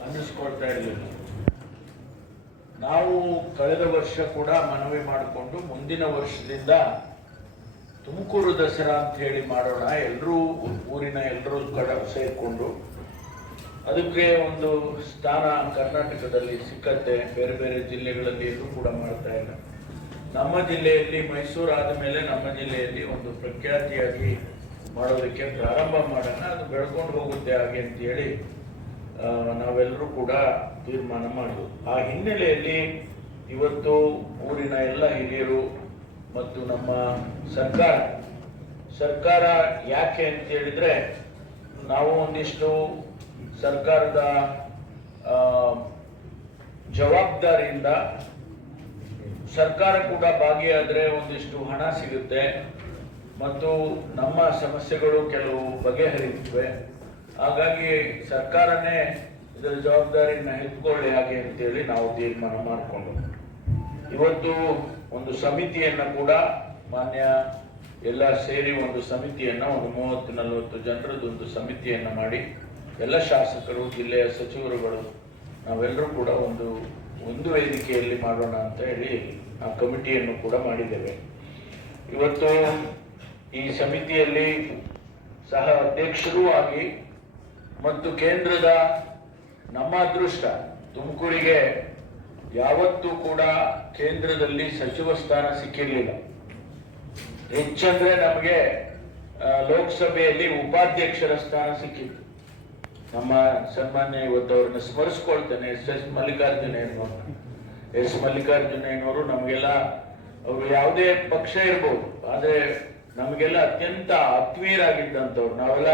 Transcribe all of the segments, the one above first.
ಅನ್ನಿಸ್ಕೊಳ್ತಾ ಇರಲಿಲ್ಲ ನಾವು ಕಳೆದ ವರ್ಷ ಕೂಡ ಮನವಿ ಮಾಡಿಕೊಂಡು ಮುಂದಿನ ವರ್ಷದಿಂದ ತುಮಕೂರು ದಸರಾ ಅಂತ ಹೇಳಿ ಮಾಡೋಣ. ಎಲ್ಲರೂ ಊರಿನ ಎಲ್ಲರೂ ಕಡ ಸೇರಿಕೊಂಡು. ಅದಕ್ಕೆ ಒಂದು ಸ್ಥಾನ ಕರ್ನಾಟಕದಲ್ಲಿ ಸಿಕ್ಕತ್ತೆ ಬೇರೆ ಬೇರೆ ಜಿಲ್ಲೆಗಳಲ್ಲಿ ಎಲ್ಲೂ ಕೂಡ ಮಾಡ್ತಾ ಇಲ್ಲ. ನಮ್ಮ ಜಿಲ್ಲೆಯಲ್ಲಿ ಮೈಸೂರು ಆದ ಮೇಲೆ ನಮ್ಮ ಜಿಲ್ಲೆಯಲ್ಲಿ ಒಂದು ಪ್ರಖ್ಯಾತಿಯಾಗಿ ಮಾಡೋದಕ್ಕೆ ಪ್ರಾರಂಭ ಮಾಡೋಣ. ಅದು ಬೆಳ್ಕೊಂಡು ಹೋಗುತ್ತೆ ಹಾಗೆ ಅಂತೇಳಿ ಆ, ನಾವೆಲ್ಲರೂ ಕೂಡ ತೀರ್ಮಾನ ಮಾಡಿದ್ವು. ಆ ಹಿನ್ನೆಲೆಯಲ್ಲಿ ಇವತ್ತು ಊರಿನ ಎಲ್ಲ ಹಿರಿಯರು ಮತ್ತು ನಮ್ಮ ಸರ್ಕಾರ ಸರ್ಕಾರ ಯಾಕೆ ಅಂತ ಹೇಳಿದ್ರೆ ನಾವು ಒಂದಿಷ್ಟು ಸರ್ಕಾರದ ಜವಾಬ್ದಾರಿಯಿಂದ ಸರ್ಕಾರ ಕೂಡ ಭಾಗಿಯಾದರೆ ಒಂದಿಷ್ಟು ಹಣ ಸಿಗುತ್ತೆ ಮತ್ತು ನಮ್ಮ ಸಮಸ್ಯೆಗಳು ಕೆಲವು ಬಗೆಹರಿಯುತ್ತವೆ. ಹಾಗಾಗಿ ಸರ್ಕಾರನೇ ಇದರ ಜವಾಬ್ದಾರಿನ ಎತ್ಕೊಳ್ಳಿ ಹಾಗೆ ಅಂತೇಳಿ ನಾವು ತೀರ್ಮಾನ ಮಾಡಿಕೊಂಡು ಇವತ್ತು ಒಂದು ಸಮಿತಿಯನ್ನ ಕೂಡ ಮಾನ್ಯ ಎಲ್ಲ ಸೇರಿ ಒಂದು ಸಮಿತಿಯನ್ನ, ಒಂದು ಮೂವತ್ತು ನಲವತ್ತು ಜನರದ್ದು ಒಂದು ಸಮಿತಿಯನ್ನ ಮಾಡಿ ಎಲ್ಲ ಶಾಸಕರು, ಜಿಲ್ಲೆಯ ಸಚಿವರುಗಳು ನಾವೆಲ್ಲರೂ ಕೂಡ ಒಂದು ಒಂದು ವೇದಿಕೆಯಲ್ಲಿ ಮಾಡೋಣ ಅಂತ ಹೇಳಿ ಆ ಕಮಿಟಿಯನ್ನು ಕೂಡ ಮಾಡಿದ್ದೇವೆ. ಇವತ್ತು ಈ ಸಮಿತಿಯಲ್ಲಿ ಸಹ ಅಧ್ಯಕ್ಷರೂ ಆಗಿ ಮತ್ತು ಕೇಂದ್ರದ ನಮ್ಮ ಅದೃಷ್ಟ, ತುಮಕೂರಿಗೆ ಯಾವತ್ತೂ ಕೂಡ ಕೇಂದ್ರದಲ್ಲಿ ಸಚಿವ ಸ್ಥಾನ ಸಿಕ್ಕಿರಲಿಲ್ಲ. ಹೆಚ್ಚಂದ್ರೆ ನಮಗೆ ಲೋಕಸಭೆಯಲ್ಲಿ ಉಪಾಧ್ಯಕ್ಷರ ಸ್ಥಾನ ಸಿಕ್ಕಿತ್ತು. ನಮ್ಮ ಸನ್ಮಾನ್ಯ ಇವತ್ತು ಅವ್ರನ್ನ ಸ್ಮರಿಸ್ಕೊಳ್ತೇನೆ, ಎಸ್ ಎಸ್ ಮಲ್ಲಿಕಾರ್ಜುನಯ್ಯನವರು ಎಸ್ ಮಲ್ಲಿಕಾರ್ಜುನಯ್ಯನವರು ನಮಗೆಲ್ಲ, ಅವರು ಯಾವುದೇ ಪಕ್ಷ ಇರ್ಬೋದು, ಆದ್ರೆ ನಮಗೆಲ್ಲ ಅತ್ಯಂತ ಆತ್ಮೀಯರಾಗಿದ್ದಂಥವ್ರು ನಾವೆಲ್ಲ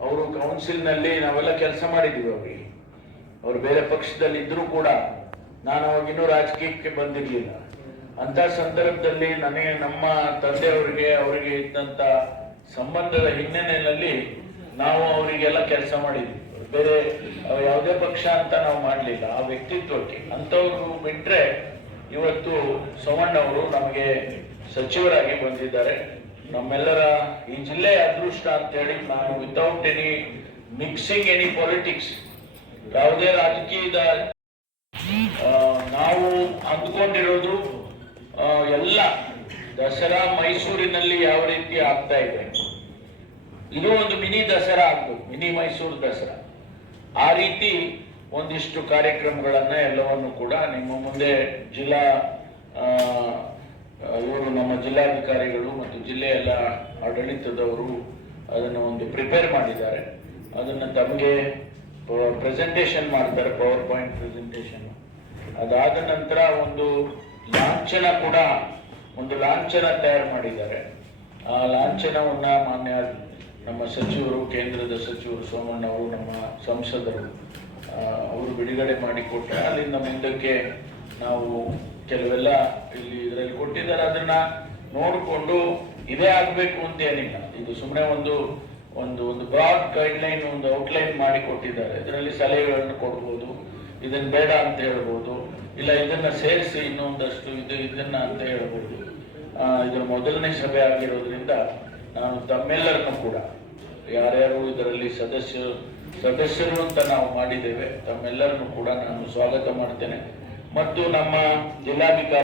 ಅವರು ಕೌನ್ಸಿಲ್ನಲ್ಲಿ ನಾವೆಲ್ಲ ಕೆಲಸ ಮಾಡಿದ್ದೀವಿ ಅವರಿಗೆ. ಅವ್ರು ಬೇರೆ ಪಕ್ಷದಲ್ಲಿ ಇದ್ರೂ ಕೂಡ ನಾನು ಅವಾಗಿನ್ನೂ ರಾಜಕೀಯಕ್ಕೆ ಬಂದಿರಲಿಲ್ಲ. ಅಂತ ಸಂದರ್ಭದಲ್ಲಿ ನನಗೆ ನಮ್ಮ ತಂದೆಯವರಿಗೆ, ಅವರಿಗೆ ಇದ್ದಂತ ಸಂಬಂಧದ ಹಿನ್ನೆಲೆಯಲ್ಲಿ ನಾವು ಅವರಿಗೆಲ್ಲ ಕೆಲಸ ಮಾಡಿದ್ವಿ. ಬೇರೆ ಯಾವುದೇ ಪಕ್ಷ ಅಂತ ನಾವು ಮಾಡಲಿಲ್ಲ. ಆ ವ್ಯಕ್ತಿತ್ವಕ್ಕೆ. ಅಂಥವ್ರು ಬಿಟ್ಟರೆ ಇವತ್ತು ಸೋಮಣ್ಣ ಅವರು ನಮಗೆ ಸಚಿವರಾಗಿ ಬಂದಿದ್ದಾರೆ. ನಮ್ಮೆಲ್ಲರ ಈ ಜಿಲ್ಲೆ ಅದೃಷ್ಟ ಅಂತ ಹೇಳಿ ನಾನು without any mixing any politics ಯಾವುದೇ ರಾಜಕೀಯದ ನಾವು ಅಂದ್ಕೊಂಡಿರೋದು ಎಲ್ಲ ದಸರಾ ಮೈಸೂರಿನಲ್ಲಿ ಯಾವ ರೀತಿ ಆಗ್ತಾ ಇದೆ. ಇದು ಒಂದು ಮಿನಿ ದಸರಾ ಆಗ್ಬೋದು, ಮಿನಿ ಮೈಸೂರು ದಸರಾ. ಆ ರೀತಿ ಒಂದಿಷ್ಟು ಕಾರ್ಯಕ್ರಮಗಳನ್ನ ಎಲ್ಲವನ್ನು ಕೂಡ ನಿಮ್ಮ ಮುಂದೆ ಜಿಲ್ಲಾ ಇವರು ನಮ್ಮ ಜಿಲ್ಲಾಧಿಕಾರಿಗಳು ಮತ್ತು ಜಿಲ್ಲೆಯ ಎಲ್ಲ ಆಡಳಿತದವರು ಅದನ್ನು ಒಂದು ಪ್ರಿಪೇರ್ ಮಾಡಿದ್ದಾರೆ. ಅದನ್ನು ತಮಗೆ ಪ್ರೆಸೆಂಟೇಷನ್ ಮಾಡ್ತಾರೆ ಪವರ್ ಪಾಯಿಂಟ್ ಪ್ರೆಸೆಂಟೇಷನ್ ಅದಾದ ನಂತರ ಒಂದು ಲಾಂಛನ ಕೂಡ, ಒಂದು ಲಾಂಛನ ತಯಾರು ಮಾಡಿದ್ದಾರೆ. ಆ ಲಾಂಛನವನ್ನ ಮಾನ್ಯ ನಮ್ಮ ಸಚಿವರು, ಕೇಂದ್ರದ ಸಚಿವರು ಸೋಮಣ್ಣ ಅವರು, ನಮ್ಮ ಸಂಸದರು ಅವರು ಬಿಡುಗಡೆ ಮಾಡಿಕೊಟ್ಟರೆ ಅಲ್ಲಿಂದ ಮುಂದಕ್ಕೆ ನಾವು ಕೆಲವೆಲ್ಲ ಇಲ್ಲಿ ಇದರಲ್ಲಿ ಕೊಟ್ಟಿದ್ದಾರೆ ಅದನ್ನ ನೋಡಿಕೊಂಡು ಇದೇ ಆಗ್ಬೇಕು ಅಂತ ಏನಿಲ್ಲ. ಇದು ಸುಮ್ಮನೆ ಒಂದು ಒಂದು ಒಂದು ಬ್ರಾಡ್ ಗೈಡ್ಲೈನ್ ಒಂದು ಔಟ್ಲೈನ್ ಮಾಡಿ ಕೊಟ್ಟಿದ್ದಾರೆ. ಇದರಲ್ಲಿ ಸಲಹೆಗಳನ್ನು ಕೊಡ್ಬೋದು ಇದನ್ನ ಬೇಡ ಅಂತ ಹೇಳ್ಬೋದು, ಇಲ್ಲ ಇದನ್ನ ಸೇರಿಸಿ ಇನ್ನೊಂದಷ್ಟು ಇದು, ಇದನ್ನ ಅಂತ ಹೇಳ್ಬೋದು. ಇದರ ಇದು ಮೊದಲನೇ ಸಭೆ ಆಗಿರೋದ್ರಿಂದ ನಾನು ತಮ್ಮೆಲ್ಲರನ್ನು ಕೂಡ, ಯಾರ್ಯಾರು ಇದರಲ್ಲಿ ಸದಸ್ಯರು ಸದಸ್ಯರು ಅಂತ ನಾವು ಮಾಡಿದ್ದೇವೆ, ತಮ್ಮೆಲ್ಲರನ್ನು ಕೂಡ ನಾನು ಸ್ವಾಗತ ಮಾಡ್ತೇನೆ. ಮತ್ತು ನಮ್ಮ ಜಿಲ್ಲಾಧಿಕಾರಿ